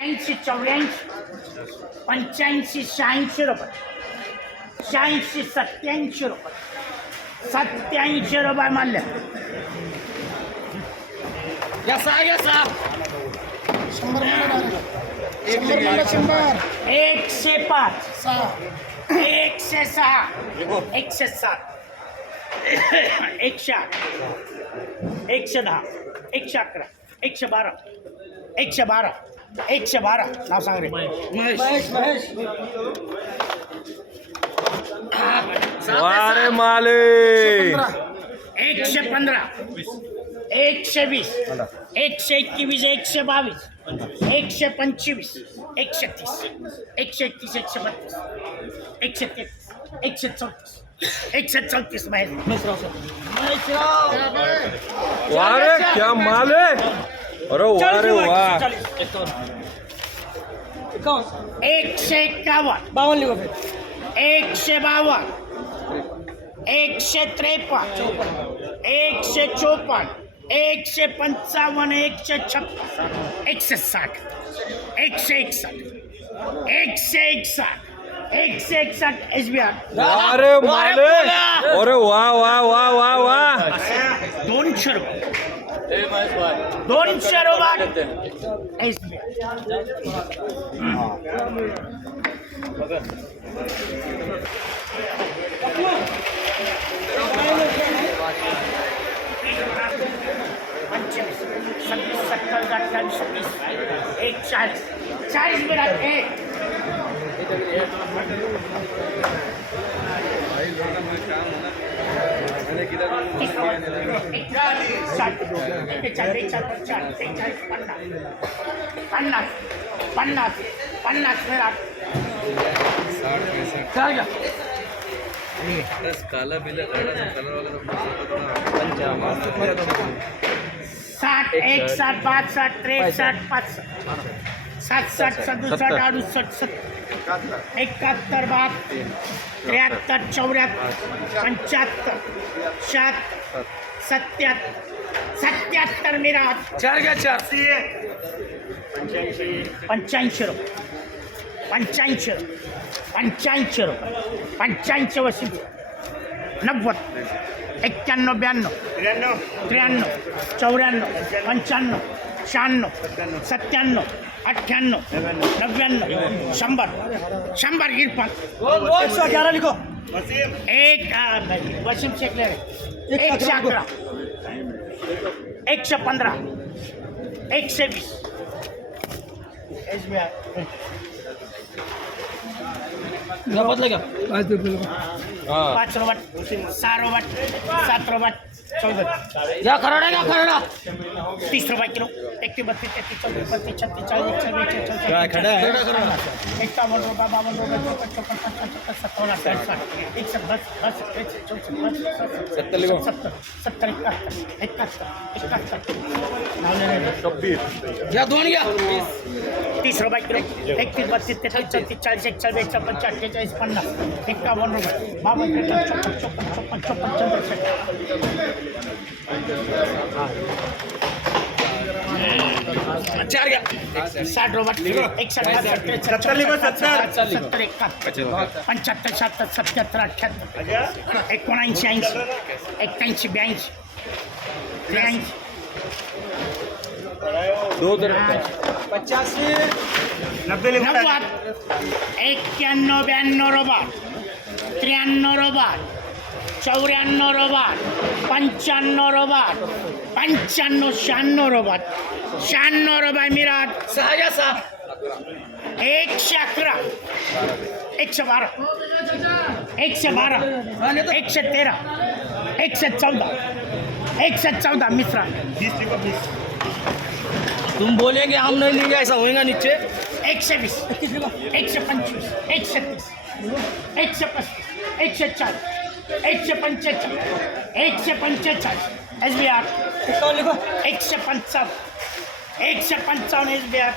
ऐंशी चौऱ्याऐंशी पंच्याऐंशी शहाऐंशी रुपये शहाऐंशी सत्याऐंशी रुपये सत्याऐंशी रुपये मानले यसा यसा शंभर शंभर शंभर एकशे पाच। सहा एकशे सहा एकशे सात। एकशे आठ। एकशे दहा एकशे अकरा एकशे बारा एकशे बारा एकशे बारा नाव सांग रे महेश महेश वारे माले। एकशे पंधरा एकशे वीस एकशे एकवीस एकशे बावीस एकशे पंचवीस एकशे तीस एकशे एकतीस एकशे बत्तीस. एकशे तेहतीस एकशे चौतीस. एकशे चौतीस महेश वारे क्या माल? है अरे वारे वाह एकशे एक्कावन्न बावन्न लिखो एकशे बावन्न एकशे त्रेपन्न एक चोपन्न एकशे पंचावन्न एकशे छप्पन एकशे साठ एक से एक एकसष्ट एकशे एकसष्ट एकशे एकसष्ट एस बी आर अरे वाह वाह वाह वाह वाह दोनशे रुपये बी आर पंचवीस सव्वीस सत्तावीस अठ्ठावीस वीस एक चाळीस चाळीस मिनिट एक। पन्नास पन्नास पन्नास घ्या साठ एक साठ पाच साठ त्रेसष्ट पाच सात साठ सदुसष्ट अडुसष्ट सत्तर. एकाहत्तर. बहात्तर. त्र्याहत्तर चौऱ्याहत्तर. पंच्याहत्तर. शहात्तर सत्याहत्तर सत्याहत्तर मिरा चार घ्या चार. पंच्याऐंशी. रुपये. पंच्याऐंशी रुपये. पंच्याऐंशी रुपये. पंच्याऐंशी वशी नव्वद. एक्क्याण्णव ब्याण्णव. त्र्याण्णव. चौऱ्याण्णव. पंच्याण्णव. शहाण्णव सत्त्याण्णव अठ्ठ्याण्णव नव्याण्णव शंभर शंभर सौ ग्यारह लिखो. एक वसीम शेखले. एकशे अकरा. एकशे पंधरा. एकशे वीस. एस बी आय बदला घ्या रोबट सहा रोबट सात रोबट चौदा घ्या खरडा घ्या खरडा तीस रुपये किलो एकतीस बत्तीस तेहतीस चौतीस पस्तीस छत्तीस चाळीस एकशे बेचाळीस एकावन्न रुपये बावन्न रुपये चौपन्न चौपन्न पंचावन्न छप्पन सत्तावन्न अठ्ठावीस साठ एकशे बस बस एकशे चौसष्ट बस सत्तर सत्तर सत्तर घ्या दोन घ्या एकसष्ट सत्तर सत्तर पंच्याहत्तर शहात्तर सत्याहत्तर अठ्ठ्याहत्तर एकोणऐंशी त्र्याऐंशी दो पचासी। नव्वद एक्क्याण्णव ब्याण्णव रोबाट त्र्याण्णव रोबाट चौऱ्याण्णव रोबाट पंच्याण्णव रोबाट पंच्याण्णव शहाण्णव रोबाट शहाण्णव रुपये मिराट सहा सहा. एकशे अकरा. एकशे बारा. एकशे बारा. एकशे तेरा. एकशे चौदा. एकशे चौदह मिश्रा तुम बोलेंगे हम नहीं लेंगे ऐसा होएगा नीचे एकशे वीस एकशे पंचवीस एकशे तीस एकशे पस्तीस एकशे चाळीस एकशे पंचेचाळीस एकशे पंचेचाळीस एस बी आर लिखो एकशे पंचावन्न एकशे पंचावन्न एस बी आर